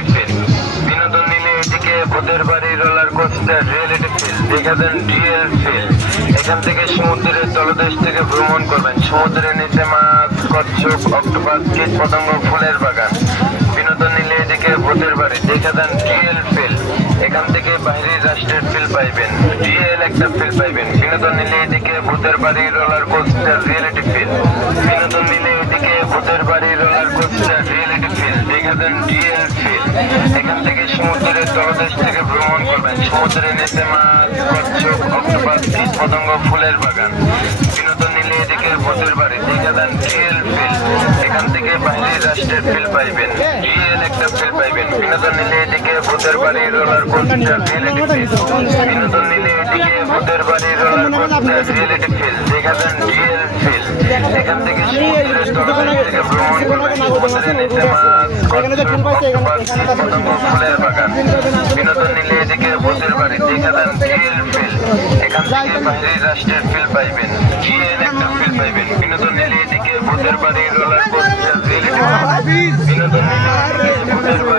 Reality feel. বিনোদন নিলে এদিকে ভূতের বাড়ি রোলার কোস্টার রিয়েলিটি ফিল। দেখা দেন রিয়েল ফিল। এখান থেকে সমুদ্রের তলদেশ থেকে ভ্রমণ করবেন। সমুদ্রের নিচে মাছ, কচ্ছপ, অক্টোপাস, কীট পতঙ্গ, ফুলের বাগান। বিনোদন নিলে এদিকে ভূতের বাড়ি। দেখা দেন রিয়েল ফিল। এখান থেকে বাইরের রাষ্ট্রের ফিল পাইবেন, রিয়েল একটা ফিল পাইবেন। বিনোদন নিলে এদিকে ভূতের বাড়ি রোলার কোস্টার রিয়েলিটি ফিল। বিনোদন নিলে এদিকে ভূতের বাড়ি রোলার কোস্টার রিয়েলিটি ফিল। দেখা দেন রিয়েল ফিল। এখান থেকে সমুদ্রের তলদেশ থেকে ভ্রমণ করবেন। সমুদ্রের নিচে মাছ, কচ্ছপ, অক্টোপাস, কীট পতঙ্গ, ফুলের বাগান। বিনোদন নিলে এদিকে ভূতের বাড়ি। দেখা দেন রিয়েল ফিল। এখান থেকে বাইরের রাষ্ট্রের ফিল পাইবেন, রিয়েল একটা ফিল পাইবেন। বিনোদন নিলে এদিকে ভূতের বাড়ি রোলার কোস্টার রিয়েলিটি ফিল। বিনোদন নিলে এদিকে ভূতের বাড়ি রোলার কোস্টার রিয়েলিটি ফিল। দেখা দেন রিয়েল ফিল। এখান থেকে সমুদ্রের তলদেশ থেকে ভ্রমণ করবেন। সমুদ্রের নিচে মাছ, কচ্ছপ, অক্টোপাস, কীট পতঙ্গ, ফুলের বাগান। বিনোদন নিলে এদিকে ভূতের বাড়ি। দেখা দেন রিয়েল ফিল। এখান থেকে বাইরের রাষ্ট্রের ফিল পাইবেন, রিয়েল একটা ফিল পাইবেন। বিনোদন নিলে এদিকে ভূতের বাড়ি রোলার কোস্টার রিয়েলিটি ফিল। বিনোদন নিলে এদিকে ভূতের বাড়ি।